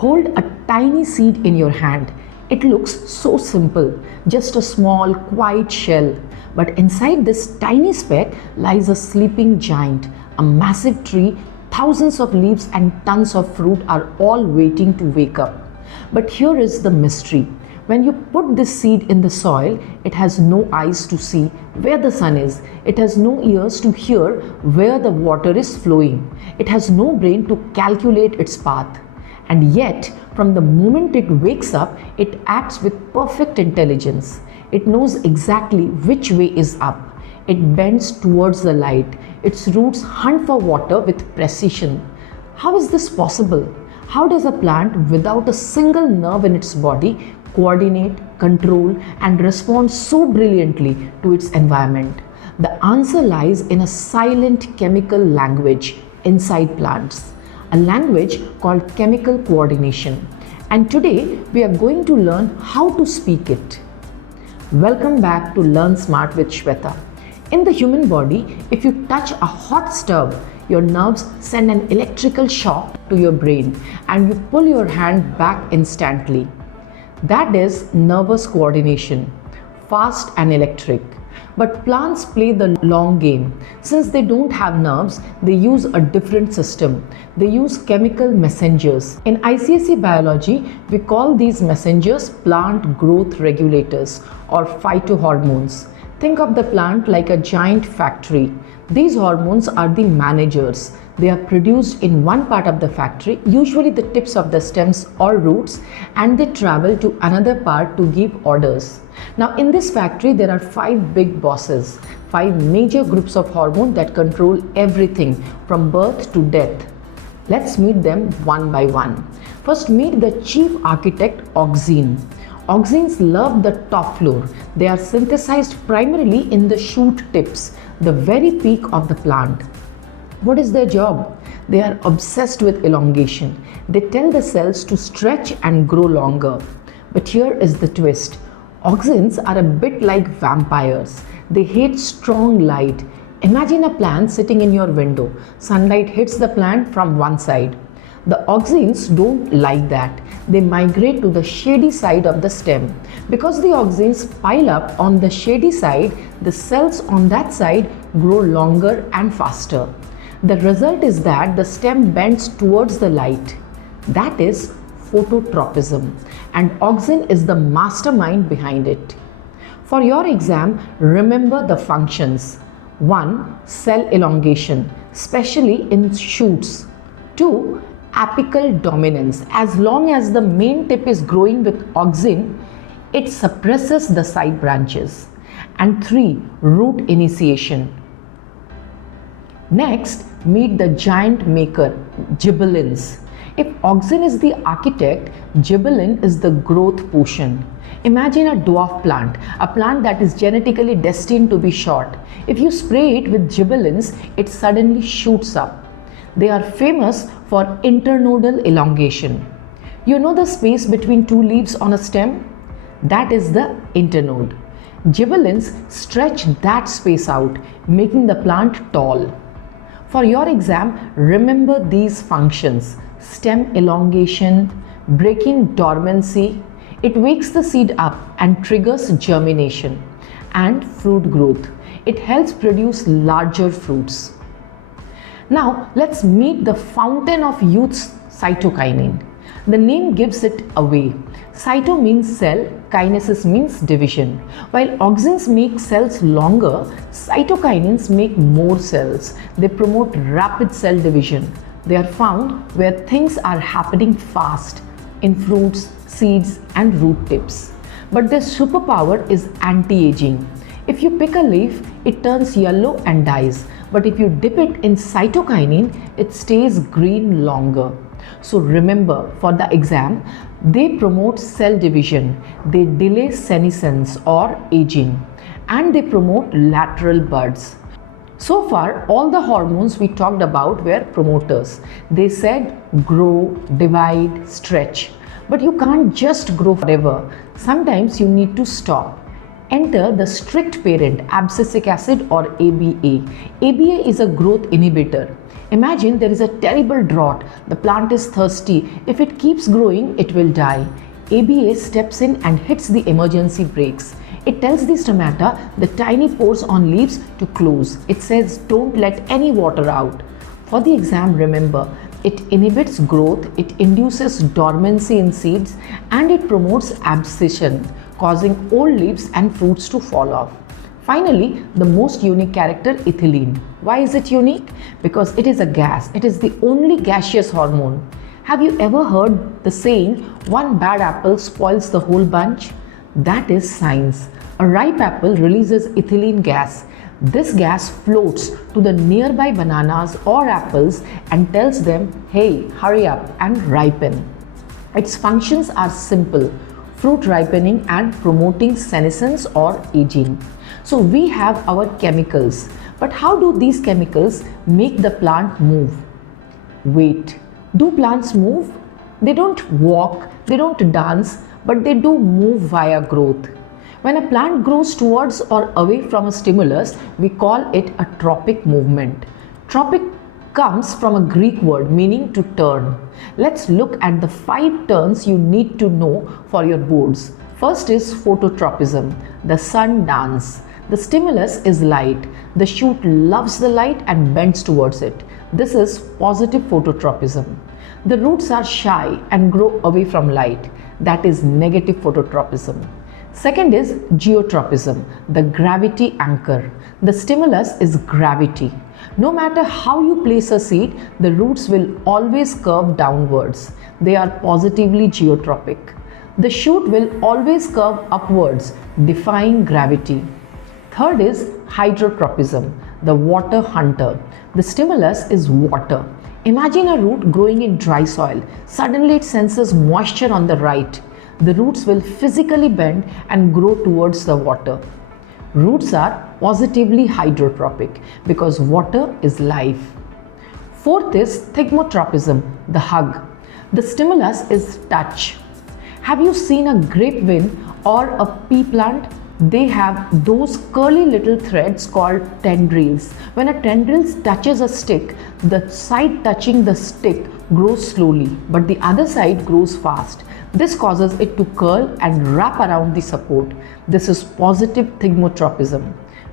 Hold a tiny seed in your hand. It looks so simple, just a small, quiet shell. But inside this tiny speck lies a sleeping giant, a massive tree. Thousands of leaves and tons of fruit are all waiting to wake up. But here is the mystery. When you put this seed in the soil, it has no eyes to see where the sun is. It has no ears to hear where the water is flowing. It has no brain to calculate its path. And yet, from the moment it wakes up, it acts with perfect intelligence. It knows exactly which way is up. It bends towards the light. Its roots hunt for water with precision. How is this possible? How does a plant without a single nerve in its body coordinate, control, and respond so brilliantly to its environment? The answer lies in a silent chemical language inside plants, a language called chemical coordination. And today we are going to learn how to speak it. Welcome back to Learn Smart with Shweta. In the human body, if you touch a hot stove, your nerves send an electrical shock to your brain and you pull your hand back instantly. That is nervous coordination, fast and electric. But plants play the long game. Since they don't have nerves, they use a different system. They use chemical messengers. In ICSE biology, we call these messengers plant growth regulators or phytohormones. Think of the plant like a giant factory. These hormones are the managers. They are produced in one part of the factory, usually the tips of the stems or roots, and they travel to another part to give orders. Now in this factory there are 5 big bosses, 5 major groups of hormones that control everything from birth to death. Let's meet them one by one. First, meet the chief architect, Auxins. Auxins love the top floor. They are synthesized primarily in the shoot tips, the very peak of the plant. What is their job? They are obsessed with elongation. They tell the cells to stretch and grow longer. But here is the twist. Auxins are a bit like vampires. They hate strong light. Imagine a plant sitting in your window. Sunlight hits the plant from one side. The auxins don't like that. They migrate to the shady side of the stem. Because the auxins pile up on the shady side, the cells on that side grow longer and faster. The result is that the stem bends towards the light. That is phototropism, and auxin is the mastermind behind it. For your exam, remember the functions. 1. Cell elongation, especially in shoots. 2. Apical dominance. As long as the main tip is growing with auxin, it suppresses the side branches. And 3. Root initiation. Next, meet the giant maker, Gibberellins. If auxin is the architect, Gibberellin is the growth portion. Imagine a dwarf plant, a plant that is genetically destined to be short. If you spray it with Gibberellins, it suddenly shoots up. They are famous for internodal elongation. You know the space between 2 leaves on a stem? That is the internode. Gibberellins stretch that space out, making the plant tall. For your exam, remember these functions: stem elongation, breaking dormancy. It wakes the seed up and triggers germination, and fruit growth. It helps produce larger fruits. Now let's meet the fountain of youth's cytokinin. The name gives it away. Cyto means cell, kinesis means division. While auxins make cells longer, cytokinins make more cells. They promote rapid cell division. They are found where things are happening fast, in fruits, seeds, and root tips. But their superpower is anti-aging. If you pick a leaf, it turns yellow and dies. But if you dip it in cytokinin, it stays green longer. So remember, for the exam, they promote cell division, they delay senescence or aging, and they promote lateral buds. So far, all the hormones we talked about were promoters. They said grow, divide, stretch. But you can't just grow forever. Sometimes you need to stop. Enter the strict parent, abscisic acid or ABA. ABA is a growth inhibitor. Imagine there is a terrible drought. The plant is thirsty. If it keeps growing, it will die. ABA steps in and hits the emergency brakes. It tells the stomata the tiny pores on leaves to close. It says don't let any water out. For the exam, remember, it inhibits growth, it induces dormancy in seeds, and it promotes abscission, causing old leaves and fruits to fall off. Finally, the most unique character, ethylene. Why is it unique? Because it is a gas. It is the only gaseous hormone. Have you ever heard the saying, one bad apple spoils the whole bunch? That is science. A ripe apple releases ethylene gas. This gas floats to the nearby bananas or apples and tells them, hey, hurry up and ripen. Its functions are simple: fruit ripening and promoting senescence or aging. So we have our chemicals. But how do these chemicals make the plant move? Wait, do plants move? They don't walk, they don't dance, but they do move via growth. When a plant grows towards or away from a stimulus, we call it a tropic movement. Tropic comes from a Greek word meaning to turn. Let's look at the 5 turns you need to know for your boards. First is phototropism, the sun dance. The stimulus is light. The shoot loves the light and bends towards it. This is positive phototropism. The roots are shy and grow away from light. That is negative phototropism. Second is geotropism, the gravity anchor. The stimulus is gravity. No matter how you place a seed, the roots will always curve downwards. They are positively geotropic. The shoot will always curve upwards, defying gravity. Third is hydrotropism, the water hunter. The stimulus is water. Imagine a root growing in dry soil. Suddenly it senses moisture on the right. The roots will physically bend and grow towards the water. Roots are positively hydrotropic because water is life. Fourth is thigmotropism, the hug. The stimulus is touch. Have you seen a grapevine or a pea plant? They have those curly little threads called tendrils. When a tendril touches a stick, the side touching the stick grows slowly, but the other side grows fast. This causes it to curl and wrap around the support. This is positive thigmotropism.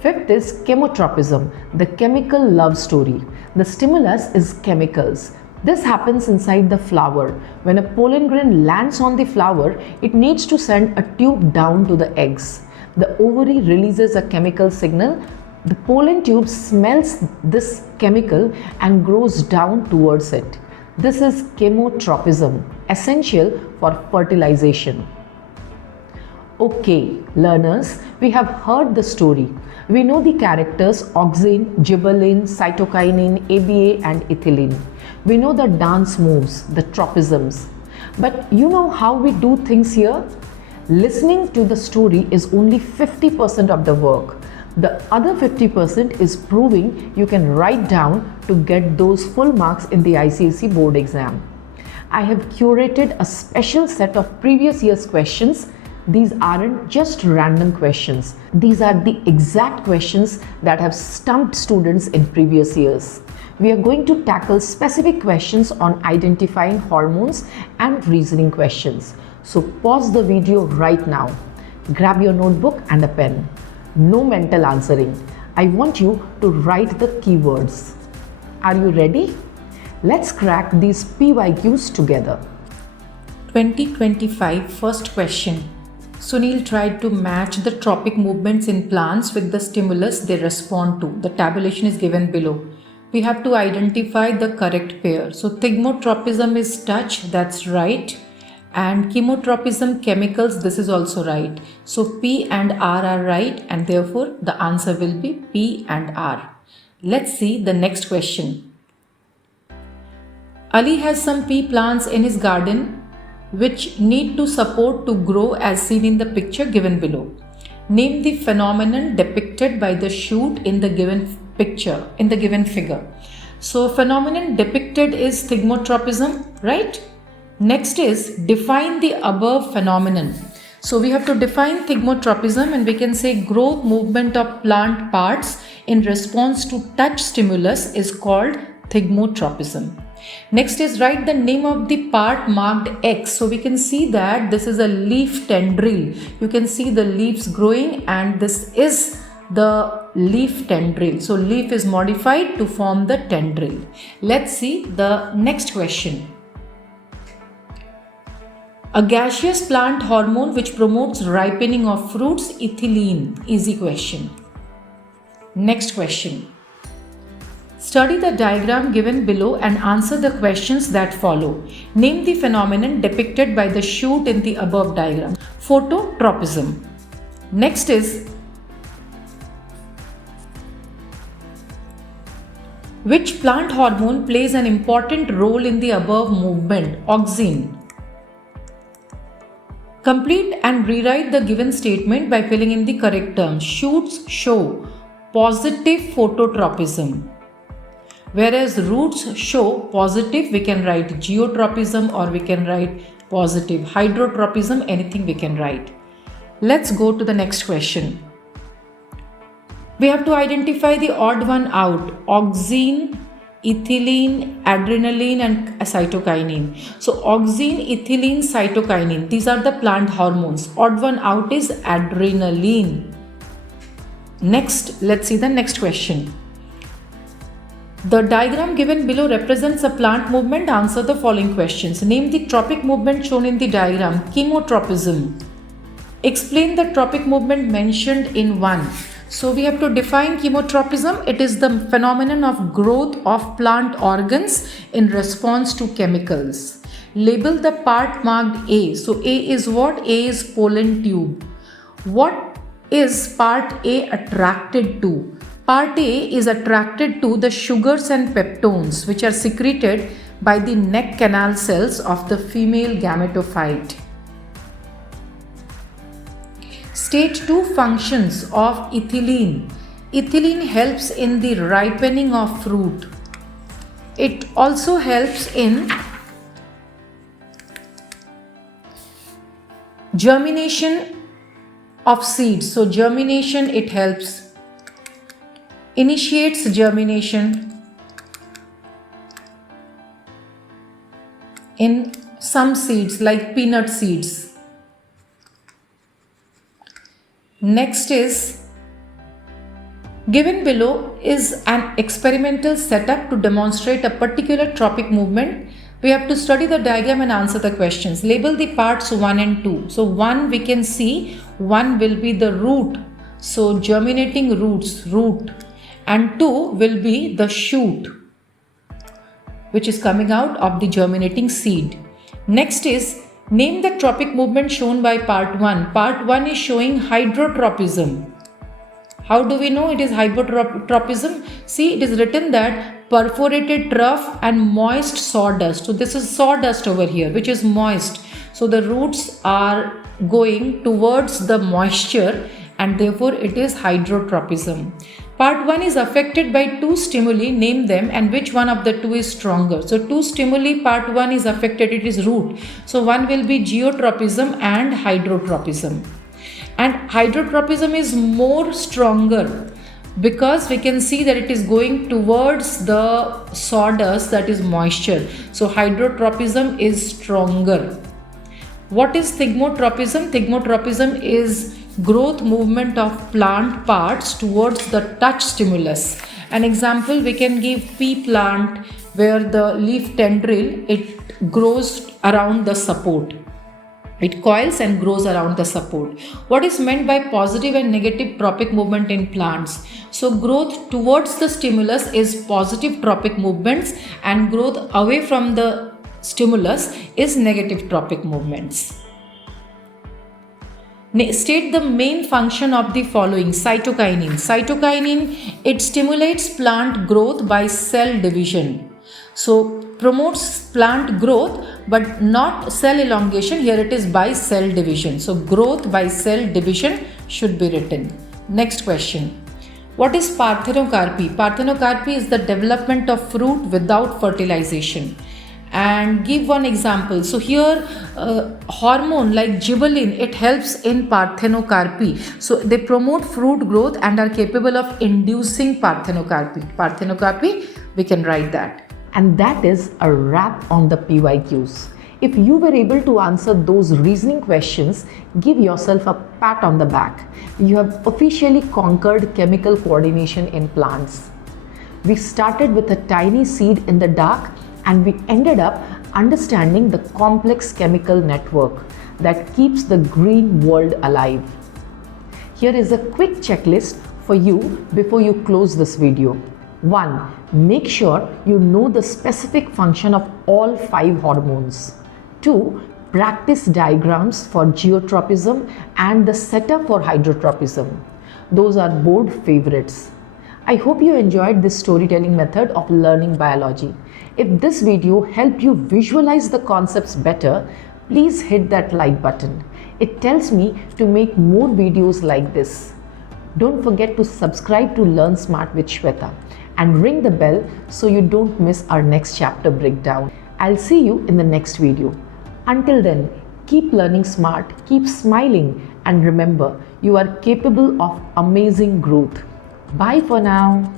Fifth is chemotropism, the chemical love story. The stimulus is chemicals. This happens inside the flower. When a pollen grain lands on the flower, it needs to send a tube down to the eggs. The ovary releases a chemical signal. The pollen tube smells this chemical and grows down towards it. This is chemotropism, essential for fertilization. Okay, learners, we have heard the story. We know the characters Auxins, Gibberellins, Cytokinin, ABA and ethylene. We know the dance moves, the tropisms. But you know how we do things here? Listening to the story is only 50% of the work. The other 50% is proving you can write down to get those full marks in the ICSE board exam. I have curated a special set of previous year's questions. These aren't just random questions. These are the exact questions that have stumped students in previous years. We are going to tackle specific questions on identifying hormones and reasoning questions. So pause the video right now. Grab your notebook and a pen. No mental answering. I want you to write the keywords. Are you ready? Let's crack these PYQs together. 2025 first question. Sunil tried to match the tropic movements in plants with the stimulus they respond to. The tabulation is given below. We have to identify the correct pair. So Thigmotropism is touch, that's right. And Chemotropism, chemicals, this is also right. So P and R are right, and therefore the answer will be P and R. Let's see the next question. Ali has some pea plants in his garden which need to support to grow as seen in the picture given below. Name the phenomenon depicted by the shoot in the given picture, in the given figure. So phenomenon depicted is Thigmotropism, right? Next is define the above phenomenon. So we have to define Thigmotropism, and we can say growth movement of plant parts in response to touch stimulus is called Thigmotropism. Next is write the name of the part marked X. So we can see that this is a leaf tendril. You can see the leaves growing and this is the leaf tendril. So leaf is modified to form the tendril. Let's see the next question. A gaseous plant hormone which promotes ripening of fruits, ethylene. Easy question. Next question. Study the diagram given below and answer the questions that follow. Name the phenomenon depicted by the shoot in the above diagram. Phototropism. Next is, which plant hormone plays an important role in the above movement? Auxin. Complete and rewrite the given statement by filling in the correct terms. Shoots show positive phototropism, whereas roots show positive, we can write geotropism or we can write positive hydrotropism, anything we can write. Let's go to the next question. We have to identify the odd one out. Auxin, ethylene, adrenaline and cytokinin. So auxin, ethylene, cytokinin, these are the plant hormones. Odd one out is adrenaline. Next, let's see the next question. The diagram given below represents a plant movement. Answer the following questions. Name the tropic movement shown in the diagram. Chemotropism. Explain the tropic movement mentioned in 1. So we have to define chemotropism. It is the phenomenon of growth of plant organs in response to chemicals. Label the part marked A. So A is what? A is pollen tube. What is part A attracted to? Part A is attracted to the sugars and peptones which are secreted by the neck canal cells of the female gametophyte. State 2 functions of ethylene. Ethylene helps in the ripening of fruit. It also helps in germination of seeds. So germination it helps. Initiates germination in some seeds like peanut seeds. Next is, given below is an experimental setup to demonstrate a particular tropic movement. We have to study the diagram and answer the questions. Label the parts 1 and 2. So 1 we can see, 1 will be the root. So germinating roots, root. And 2 will be the shoot, which is coming out of the germinating seed. Next is, name the tropic movement shown by part 1. Part 1 is showing hydrotropism. How do we know it is hydrotropism? See, it is written that perforated trough and moist sawdust. So this is sawdust over here, which is moist. So the roots are going towards the moisture and therefore it is hydrotropism. Part 1 is affected by 2 stimuli, name them, and which one of the 2 is stronger. So 2 stimuli, part 1 is affected, it is root. So one will be geotropism and hydrotropism. And hydrotropism is more stronger because we can see that it is going towards the sawdust, that is moisture. So hydrotropism is stronger. What is thigmotropism? Thigmotropism is growth movement of plant parts towards the touch stimulus. An example we can give pea plant where the leaf tendril, it grows around the support. It coils and grows around the support. What is meant by positive and negative tropic movement in plants? So growth towards the stimulus is positive tropic movements and growth away from the stimulus is negative tropic movements. State the main function of the following. Cytokinin. Cytokinin, it stimulates plant growth by cell division. So promotes plant growth but not cell elongation. Here it is by cell division. So growth by cell division should be written. Next question. What is parthenocarpy? Parthenocarpy is the development of fruit without fertilization. And give one example. So here hormone like gibberellin, it helps in parthenocarpy. So they promote fruit growth and are capable of inducing parthenocarpy. Parthenocarpy we can write that. And that is a wrap on the PYQs. If you were able to answer those reasoning questions, give yourself a pat on the back. You have officially conquered chemical coordination in plants. We started with a tiny seed in the dark and we ended up understanding the complex chemical network that keeps the green world alive. Here is a quick checklist for you before you close this video. 1. Make sure you know the specific function of all 5 hormones. 2. Practice diagrams for Geotropism and the setup for Hydrotropism. Those are board favorites. I hope you enjoyed this storytelling method of learning biology. If this video helped you visualize the concepts better, please hit that like button. It tells me to make more videos like this. Don't forget to subscribe to Learn Smart with Shweta and ring the bell so you don't miss our next chapter breakdown. I'll see you in the next video. Until then, keep learning smart, keep smiling, and remember, you are capable of amazing growth. Bye for now.